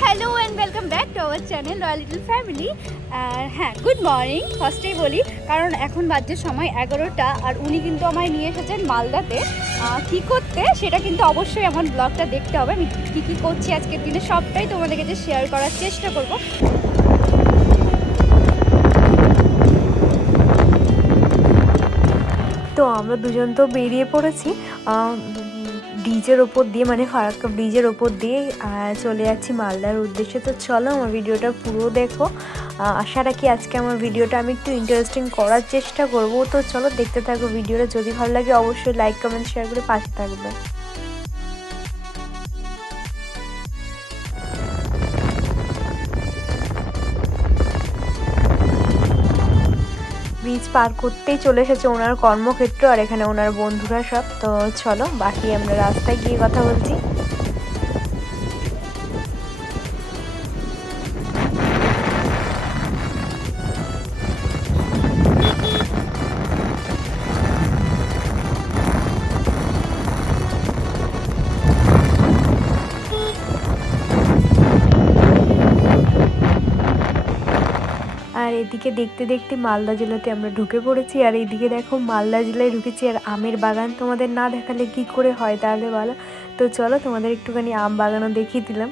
Hello and welcome back to our channel royal little family. हाँ good morning फार्स्टेই বলি কারণ এখন বাজে সময় 11টা আর উনি কিন্তু আমায় নিয়ে এসেছেন মালদাতে কি করতে সেটা কিন্তু অবশ্যই আমার ব্লগটা দেখতে হবে। আমি কী করছি আজকের দিনে সবটাই তোমাদের কাছে শেয়ার করার চেষ্টা করব। তো আমরা দুজন তো বেরিয়ে পড়েছি ব্রিজের ওপর দিয়ে, মানে ফারাক্কা ব্রিজের ওপর দিয়ে চলে যাচ্ছি মালদার উদ্দেশ্যে। তো চলো আমার ভিডিওটা পুরো দেখো। আশা রাখি আজকে আমার ভিডিওটা আমি একটু ইন্টারেস্টিং করার চেষ্টা করব। তো চলো দেখতে থাকো ভিডিওটা, যদি ভালো লাগে অবশ্যই লাইক কমেন্ট শেয়ার করে পাশে থাকবে। ব্রিজ পার করতেই চলে এসেছে ওনার কর্মক্ষেত্র, আর এখানে ওনার বন্ধুরা সব। তো চলো বাকি আমরা রাস্তায় গিয়ে কথা বলছি। আর এদিকে দেখতে দেখতে মালদা জেলাতে আমরা ঢুকে পড়েছি। আর এইদিকে দেখো মালদা জেলায় ঢুকেছি, আর আমের বাগান তোমাদের না দেখালে কি করে হয় তাহলে বলো। তো চলো তোমাদের একটুখানি আম বাগানও দেখিয়ে দিলাম।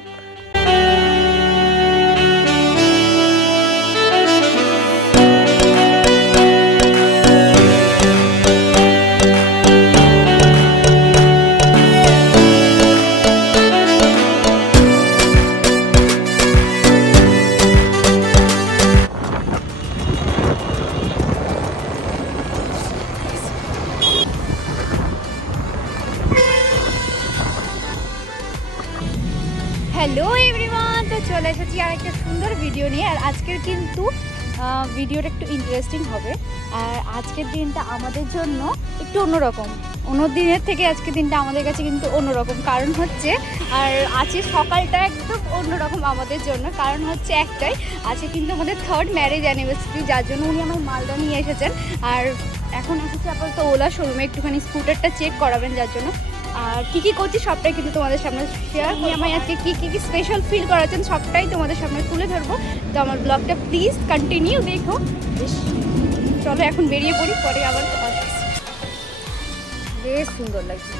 হ্যালো এভরিওয়ান, তো চলে এসেছি আর একটা সুন্দর ভিডিও নিয়ে। আর আজকের কিন্তু ভিডিওটা একটু ইন্টারেস্টিং হবে। আর আজকের দিনটা আমাদের জন্য একটু অন্যরকম, অন্য দিনের থেকে আজকের দিনটা আমাদের কাছে কিন্তু অন্যরকম। কারণ হচ্ছে আর আছে সকালটা একদম অন্যরকম আমাদের জন্য। কারণ হচ্ছে একটাই, আছে কিন্তু আমাদের 3rd ম্যারেজ অ্যানিভার্সারি, যার জন্য উনি আমার মালদা নিয়ে এসেছেন। আর এখন এসেছে আপাতত ওলা শোরুমে একটুখানি স্কুটারটা চেক করাবেন, যার জন্য। আর কী করছি সবটাই কিন্তু তোমাদের সামনে শেয়ার করি। আমি আজকে কী স্পেশাল ফিল করাচ্ছেন সবটাই তোমাদের সামনে তুলে ধরবো। তো আমার ব্লগটা প্লিজ কন্টিনিউ দেখো। বেশ চলো এখন বেরিয়ে পড়ি, পরে আবার বেশ সুন্দর লাগছে।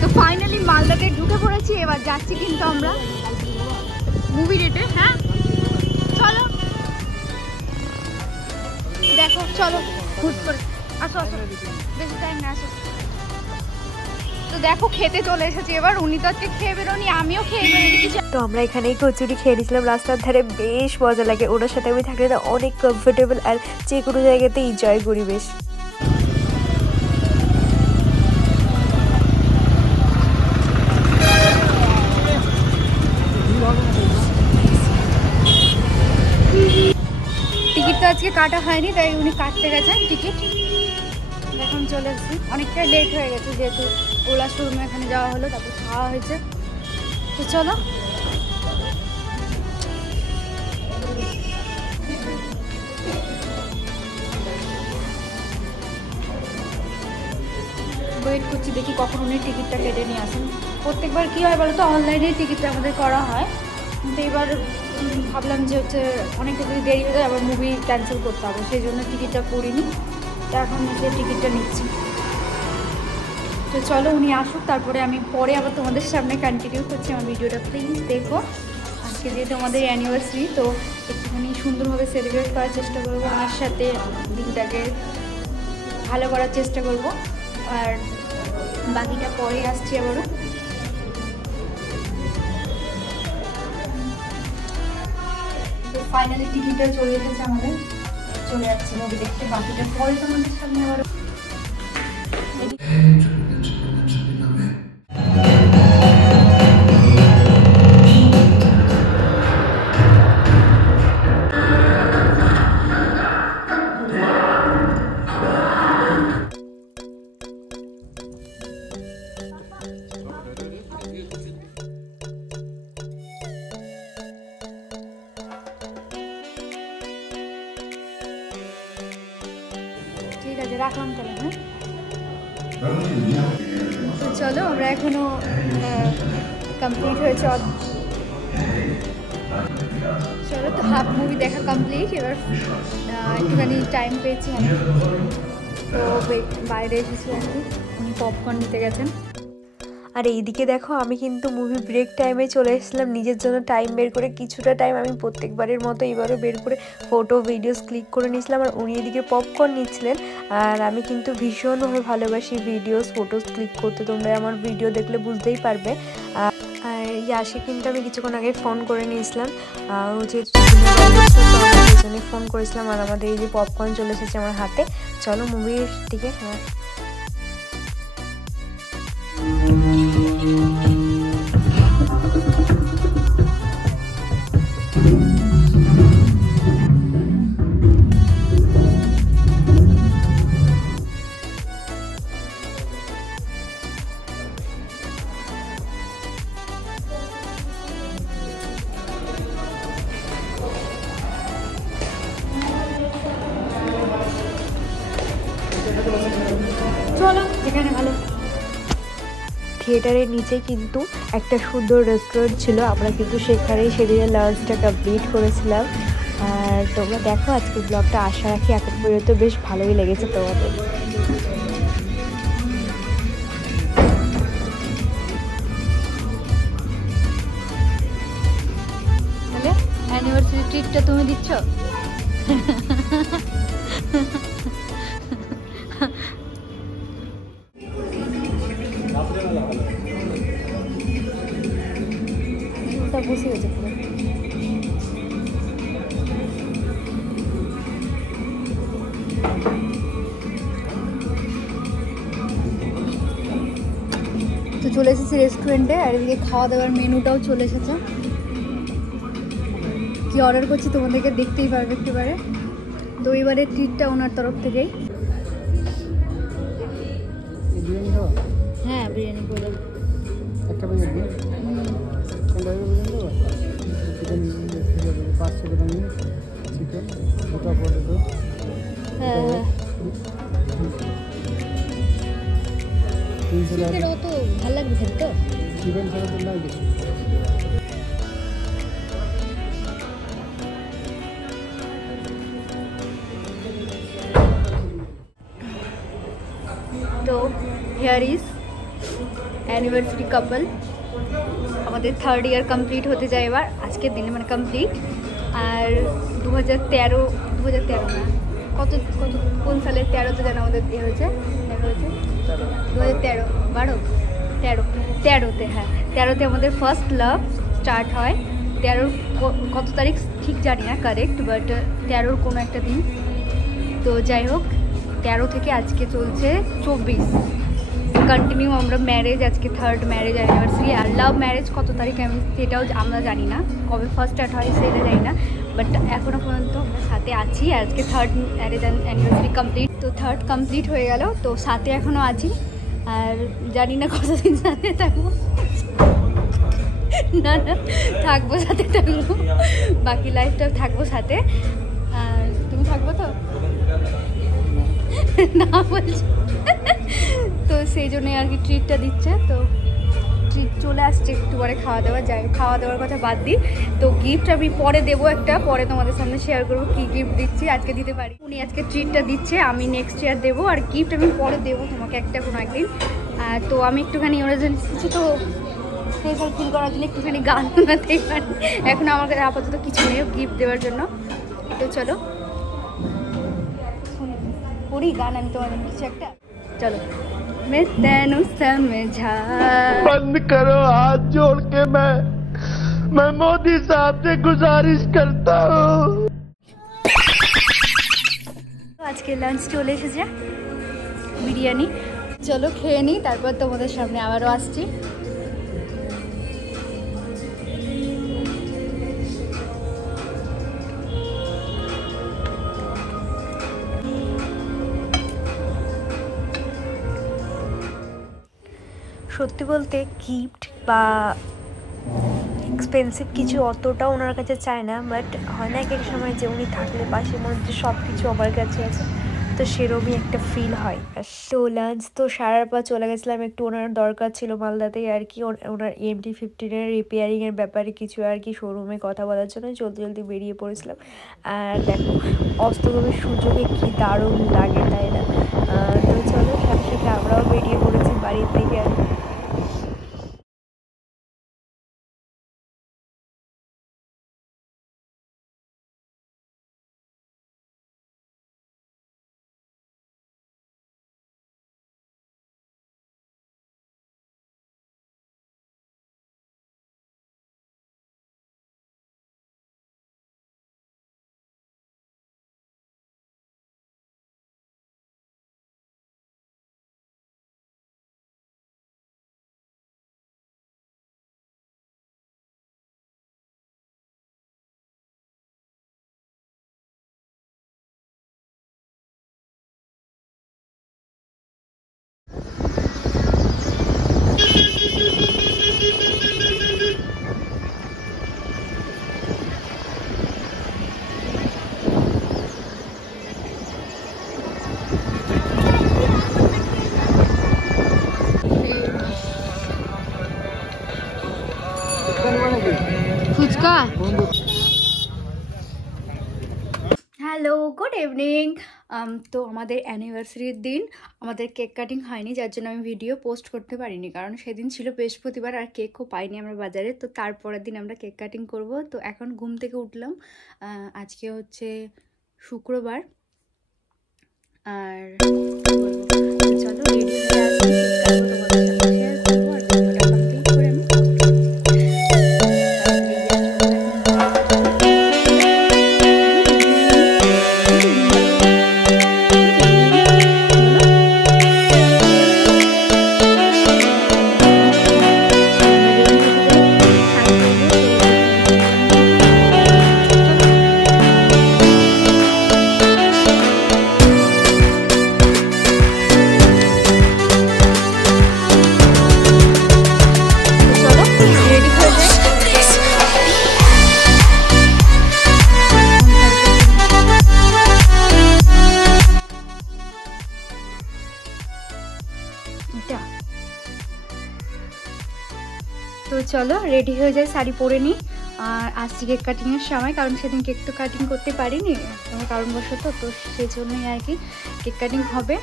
তো ফাইনালি মালদাতে ঢুকে পড়েছি, এবার যাচ্ছি কিন্তু আমরা মুভি ডেটে। হ্যাঁ চলো দেখো, চলো হুট করে আসো আসো, বেশি টাইম না আসো। তো দেখো খেতে চলে এসেছি এবার। উনি তো আজকে খেয়ে বেরোনি, আমিও খেয়ে বেরোনি। তো আমরা এখানেই কচুরি খেয়ে নিয়েছিলাম রাস্তার ধারে, বেশ মজা লাগে। ওনার সাথে আমি থাকলে না অনেক কমফোর্টেবল, আর যে কোনো জায়গাতে এনজয় করি বেশ। টিকিট তো আজকে কাটা হয়নি, তাই উনি কাটতে গেছেন টিকিট। এখন চলে এসেছি, অনেকটাই লেট হয়ে গেছে যেহেতু ওলা শোরুমে এখানে যাওয়া হলো, তারপর খাওয়া হয়েছে। তো চলো ওয়েট করছি, দেখি কখন উনি টিকিটটা কেটে নিয়ে আসেন। প্রত্যেকবার কী হয় বলো তো, অনলাইনে টিকিটটা আমাদের করা হয়, কিন্তু এবার ভাবলাম যে হচ্ছে অনেকটা যদি দেরি হয়ে যায় আবার মুভি ক্যান্সেল করতে হবে, সেই জন্য টিকিটটা করিনি। তো এখন এসে টিকিটটা নিচ্ছি। তো চলো উনি আসুক, তারপরে আমি পরে আবার তোমাদের সামনে কন্টিনিউ করছি আমার ভিডিওটা। প্লিজ দেখো। আজকে যেহেতু আমাদের অ্যানিভার্সারি, তো একটুখানি সুন্দরভাবে সেলিব্রেট করার চেষ্টা করবো, ওনার সাথে দিনটাকে ভালো করার চেষ্টা করব। আর বাকিটা পরে আসছি আবারও। তো ফাইনালি টিকিটটা চলে এসেছে আমাদের, চলে যাচ্ছি মুভি দেখতে। বাকিটা পরে তোমাদের সামনে আবারও। ঠিক আছে, রাখলাম তাহলে। হ্যাঁ তো চলো আমরা এখনো কমপ্লিট হয়েছে, চলো তো হাফ মুভি দেখা কমপ্লিট। এবার একটুখানি টাইম পেয়েছি আমি, তো বাইরে এসেছি আর কি, উনি পপকর্ন নিতে গেছেন। আর এইদিকে দেখো আমি কিন্তু মুভি ব্রেক টাইমে চলে এসেছিলাম, নিজের জন্য টাইম বের করে কিছুটা টাইম আমি প্রত্যেকবারের মতো এবারও বের করে ফটো ভিডিওস ক্লিক করে নিয়েছিলাম। আর উনি এদিকে পপকর্ন নিচ্ছিলেন। আর আমি কিন্তু ভীষণভাবে ভালোবাসি ভিডিওস ফটোস ক্লিক করতে, তোমরা আমার ভিডিও দেখলে বুঝতেই পারবে। আর ইয়াসে কিন্তু আমি কিছুক্ষণ আগে ফোন করে নিয়েছিলাম, যেহেতু ফোন করেছিলাম। আর আমাদের এই যে পপকর্ন চলে এসেছে আমার হাতে, চলো মুভির দিকে। হ্যাঁ চলো যেখানে ভালো। থিয়েটারের নিচে কিন্তু একটা সুন্দর রেস্টুরেন্ট ছিল, আমরা কিন্তু সেখানেই সেদিনের লাঞ্চটা কমপ্লিট করেছিলাম। আর তোমরা দেখো আজকের ব্লগটা, আশা রাখি এখন পর্যন্ত বেশ ভালোই লেগেছে তোমাদের। তাহলে অ্যানিভার্সারি ট্রিটটা তুমি দিচ্ছ? বসে গেছে পুরো। তো চলে এসেছি রেস্টুরেন্টে, আর এদিকে খাওয়া দাওয়ার মেনুটাও চলে এসেছে। কি অর্ডার করছি তোমাদেরকে দেখতেই পারবে একেবারে। তো এবারে ট্রিটটা ওনার তরফ থেকেই। হ্যাঁ বিরিয়ানি করে একটা বিরিয়ানি চিকেন 500 গ্রাম চিকেন, দুটো পটেটো। হ্যাঁ চিকেন অত ভালো লাগবে খেতে তো? চিকেন ছাড়া তো লাগবে। তো হিয়ার ইজ অ্যানিভার্সারি কাপল। আমাদের 3rd ইয়ার কমপ্লিট হতে যায় এবার আজকের দিনে, মানে কমপ্লিট। আর 2013 না কত কত কোন সালে 13তে যেন আমাদের ইয়ে হয়েছে, দেখা হয়েছে 2013 হ্যাঁ 13তে আমাদের ফার্স্ট লাভ স্টার্ট হয়। 13 কত তারিখ ঠিক জানি না কারেক্ট, বাট 13 কোনো একটা দিন। তো যাই হোক 13 থেকে আজকে চলছে 24 কন্টিনিউ আমরা ম্যারেজ, আজকে 3rd ম্যারেজ অ্যানিভার্সারি। আর লাভ ম্যারেজ কত তারিখ আমি সেটাও আমরা জানি না, কবে ফার্স্ট স্টার্ট হয় সেটা জানি না, বাট এখনও পর্যন্ত আমরা সাথে আছি। আজকে 3rd ম্যারেজ অ্যানিভার্সারি কমপ্লিট, তো 3rd কমপ্লিট হয়ে গেল, তো সাথে এখনও আছি। আর জানি না কতদিন সাথে থাকবো, না না থাকবো সাথে, থাকবো বাকি লাইফটা থাকবো সাথে। আর তুমি থাকবো তো? না বলছি। তো সেই জন্যই আর কি ট্রিটটা দিচ্ছে। তো ট্রিট চলে আসছে একটু পরে, খাওয়া দাওয়া যাই, খাওয়া দাওয়ার কথা বাদ দিই। তো গিফট আমি পরে দেবো একটা, পরে তোমাদের সামনে শেয়ার করবো কী গিফট দিচ্ছি, আজকে দিতে পারি। উনি আজকে ট্রিটটা দিচ্ছে, আমি নেক্সট ইয়ার দেবো। আর গিফট আমি পরে দেবো তোমাকে একটা কোনো একদিন। তো আমি একটুখানি ওরা কিছু তো স্পেশাল ফিল করার জন্য একটুখানি গান শোনাতেই পারি। এখন আমার কাছে আপাতত কিছু নেই গিফট দেওয়ার জন্য। তো চলো করি গান আমি তোমাদের কিছু একটা। চলো मैं तेनू समझा बंद करो हाथ जोड़ के मैं मोदी साहब से गुजारिश करता हूँ। আজকে লাঞ্চ চলে এসেছে বিরিয়ানি, চলো খেয়ে নিই, তারপর তোমাদের সামনে আবারও আসছি। সত্যি বলতে গিফট বা এক্সপেন্সিভ কিছু অতটা ওনার কাছে চায় না, বাট হয় না এক এক সময় যে উনি থাকলে পাশে মনে হচ্ছে সব কিছু আমার কাছে আছে। তো সেরকমই একটা ফিল হয়। তো লাঞ্চ তো সারার পর চলে গেছিলাম, একটু ওনার দরকার ছিল মালদাতেই আর কি, ওনার MT-15 রিপেয়ারিংয়ের ব্যাপারে কিছু আর কি শোরুমে কথা বলার জন্য জলদি জলদি বেরিয়ে পড়েছিলাম। আর দেখো অস্তগমের সূর্যকে কি দারুণ লাগে, তাই না? তো চলো সাথে সাথে আমরাও বেরিয়ে পড়েছি বাড়ির থেকে আর কি। ফুচকা। Hello, good evening. তো আমাদের অ্যানিভার্সারির দিন আমাদের কেক কাটিং হয়নি, যার জন্য আমি ভিডিও পোস্ট করতে পারিনি, কারণ সেদিন ছিল বৃহস্পতিবার আর কেকও পাইনি আমরা বাজারে। তো তারপরের দিন আমরা কেক কাটিং করব। তো এখন ঘুম থেকে উঠলাম, আজকে হচ্ছে শুক্রবার। আর চলো রেডি হয়ে আসছি, কেক কাটবো, তোমাদের সাথে শেয়ার করবো, আর ভিডিওটা কমপ্লিট করে আমি পোস্ট করছি। তো চলো রেডি হয়ে যাই, শাড়ি পরে নিই আর আসছি কেক কাটিংয়ের সময়, কারণ সেদিন কেক তো কাটিং করতে পারিনি কোনো কারণবশত। তো সেই জন্যই আর কি কেক কাটিং হবে।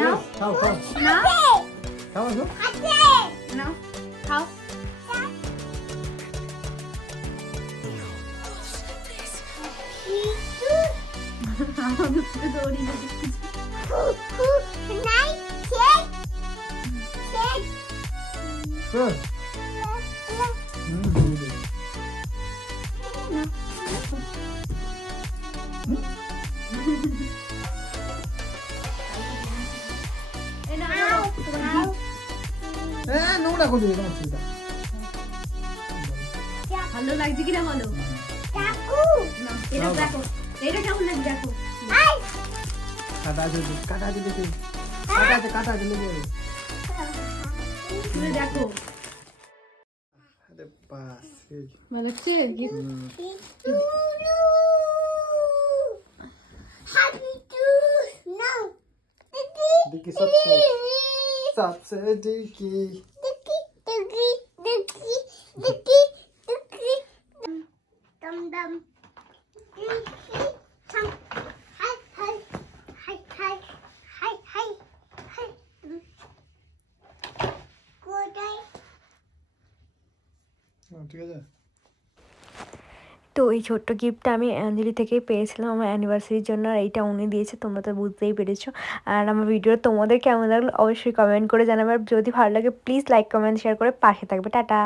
Now, খাও now, খাও now, how? নোংরা করে দিবি, ভালো লাগছে কিনা বলো? এটা দেখো, এটা কেমন লাগছে দেখো। কাটা আছে দেখে, কাটা আছে লেগে যাবে। দেখো আরে বাস, ভালো লাগছে। डिक्की सबसे डिक्की ঠিক আছে। তো এই ছোট্ট গিফটটা আমি অঞ্জলি থেকেই পেয়েছিলাম আমার অ্যানিভার্সারির জন্য, আর এইটা উনি দিয়েছে, তোমরা তো বুঝতেই পেরেছো। আর আমার ভিডিও তোমাদের কেমন লাগলো অবশ্যই কমেন্ট করে জানাবে, আর যদি ভালো লাগে প্লিজ লাইক কমেন্ট শেয়ার করে পাশে থাকবে। টাটা।